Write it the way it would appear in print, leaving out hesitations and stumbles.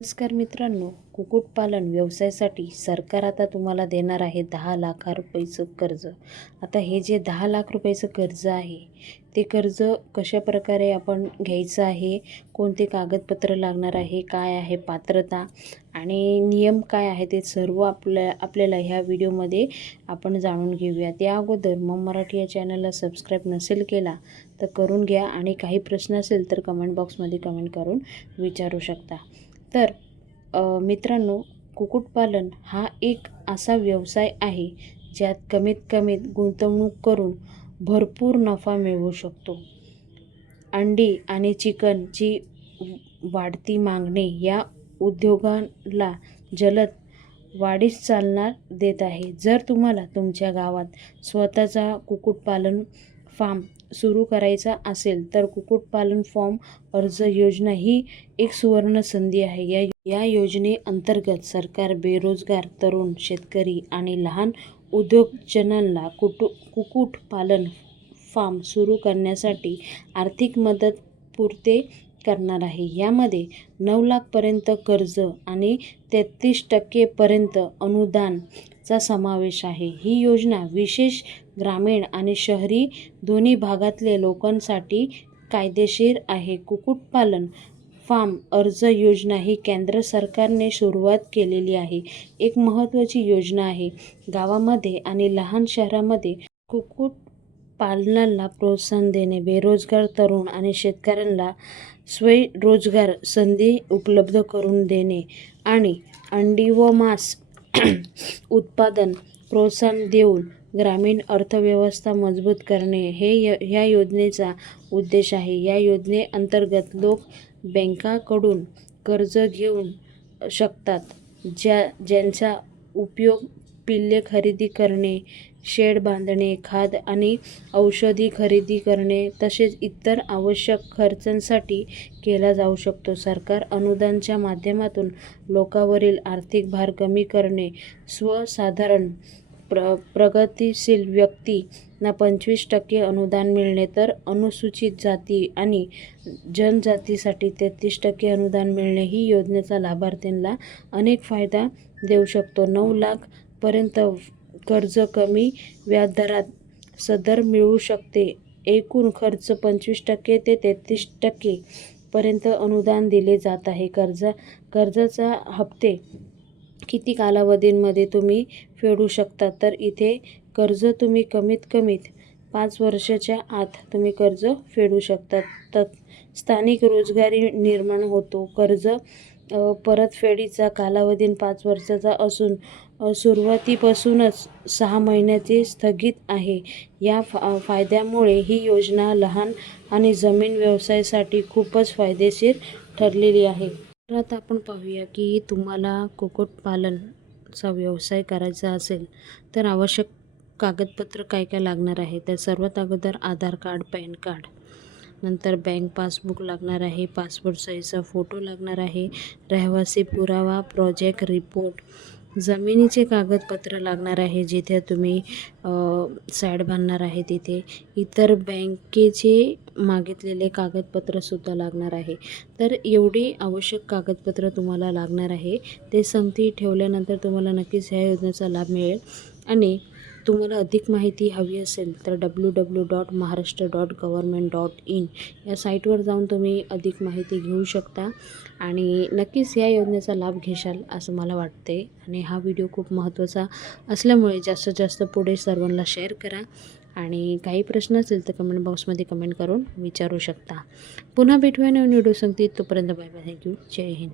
नमस्कार मित्रांनो, कुक्कुटपालन व्यवसायासाठी सरकार आता तुम्हाला देणार आहे 10 लाख रुपयाचं कर्ज. आता हे जे 10 लाख रुपयाचं कर्ज आहे, ते कर्ज कशा प्रकारे आपण घ्यायचं आहे, कोणते कागदपत्र लागणार आहे, काय आहे पात्रता आणि नियम काय आहे, ते सर्व आपल्याला ह्या व्हिडिओमध्ये आपण जाणून घेऊया. त्या अगोदर मम मराठी या चॅनलला सबस्क्राईब नसेल केला तर करून घ्या आणि काही प्रश्न असेल तर कमेंट बॉक्समध्ये कमेंट करून विचारू शकता. तर मित्रांनो, कुक्कुटपालन हा एक असा व्यवसाय आहे ज्यात कमीत कमीत गुंतवणूक करून भरपूर नफा मिळवू शकतो. अंडी आणि चिकनची वाढती मागणी या उद्योगाला जलद वाढीस चालना देत आहे. जर तुम्हाला तुमच्या गावात स्वतःचा कुक्कुटपालन फार्म सुरू करायचा असेल तर कुक्कुटपालन फार्म अर्ज योजना ही एक सुवर्ण संधी आहे. या योजनेअंतर्गत सरकार बेरोजगार तरुण शेतकरी आणि लहान उद्योजकांना कुक्कुटपालन फार्म सुरू करण्यासाठी आर्थिक मदत पुरते करणार आहे. यामध्ये 9 लाखपर्यंत कर्ज आणि 33% पर्यंत अनुदानाचा समावेश आहे. ही योजना विशेष ग्रामीण आणि शहरी दोन्ही भागातले लोकांसाठी कायदेशीर आहे. कुक्कुटपालन फार्म अर्ज योजना ही केंद्र सरकारने सुरुवात केलेली आहे. एक महत्त्वाची योजना आहे. गावामध्ये आणि लहान शहरामध्ये कुक्कुटपालनाला प्रोत्साहन देणे, बेरोजगार तरुण आणि शेतकऱ्यांना स्वयंरोजगार संधी उपलब्ध करून देणे आणि अंडी व मांस उत्पादन प्रोत्साहन देऊन ग्रामीण अर्थव्यवस्था मजबूत करणे हे ह्या योजनेचा उद्देश आहे. या योजनेअंतर्गत लोक बँकांकडून कर्ज घेऊ शकतात, ज्यांचा उपयोग पिल्ले खरेदी करणे, शेड बांधणे, खाद्य आणि औषधी खरेदी करणे तसेच इतर आवश्यक खर्चांसाठी केला जाऊ शकतो. सरकार अनुदानाच्या माध्यमातून लोकांवरील आर्थिक भार कमी करणे, सर्वसाधारण प्रगतिशील व्यक्तींना 25% अनुदान मिळणे, तर अनुसूचित जाती आणि जनजातीसाठी 33% अनुदान मिळणे ही योजनेचा लाभार्थ्यांना अनेक फायदा देऊ शकतो. 9 लाखपर्यंत कर्ज कमी व्याजदरात सदर मिळू शकते. एकूण खर्च 25% ते 33% पर्यंत अनुदान दिले जात आहे. कर्जाचा हप्ते किती कालावधीमध्ये तुम्ही फेडू शकता, तर इथे कर्ज तुम्ही कमीत 5 वर्षाच्या आत तुम्ही कर्ज फेडू शकता. स्थानिक रोजगारी निर्माण होतो. कर्ज परतफेडीचा कालावधी 5 वर्षाचा असून सुरुवातीपासूनच 6 महिन्याचे स्थगित आहे. या फायद्यामुळे ही योजना लहान आणि जमीन व्यवसायासाठी खूपच फायदेशीर ठरलेली आहे. तर आता आपण पाहूया की तुम्हाला कुक्कुटपालनचा व्यवसाय करायचा असेल तर आवश्यक कागदपत्र काय काय लागणार आहे. तर सर्वात अगोदर आधार कार्ड, पॅन कार्ड, नंतर बँक पासबुक लागणार आहे, पासपोर्ट साईजचा फोटो लागणार आहे, रहिवासी पुरावा, प्रोजेक्ट रिपोर्ट, जमिनीचे कागदपत्र लागणार आहे जिथे तुम्ही सॅड बांधणार आहे तिथे, इतर बँकेचे मागितलेले कागदपत्रसुद्धा लागणार आहे. तर एवढी आवश्यक कागदपत्र तुम्हाला लागणार आहे. ते संगती ठेवल्यानंतर तुम्हाला नक्कीच ह्या योजनेचा लाभ मिळेल. आणि तुम्हाला अधिक माहिती हवी असेल तर www.maharashtra.government.in या साईटवर जाऊन तुम्ही अधिक माहिती घेऊ शकता आणि नक्कीच या योजनेचा लाभ घेशाल असं मला वाटते. आणि हा व्हिडिओ खूप महत्त्वाचा असल्यामुळे जास्तीत जास्त पुढे सर्वांना शेअर करा आणि काही प्रश्न असेल तर कमेंट बॉक्समध्ये कमेंट करून विचारू शकता. पुन्हा भेटूया नवीन व्हिडिओ सांगते. तोपर्यंत बाय बाय. थँक्यू. जय हिंद.